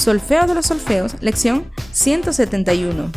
Solfeo de los Solfeos, lección 171.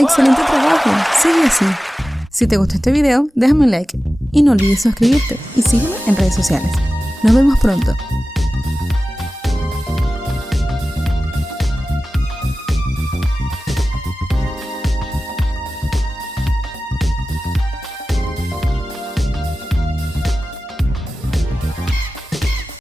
¡Excelente trabajo! Sigue así. Si te gustó este video, déjame un like y no olvides suscribirte y sígueme en redes sociales. Nos vemos pronto.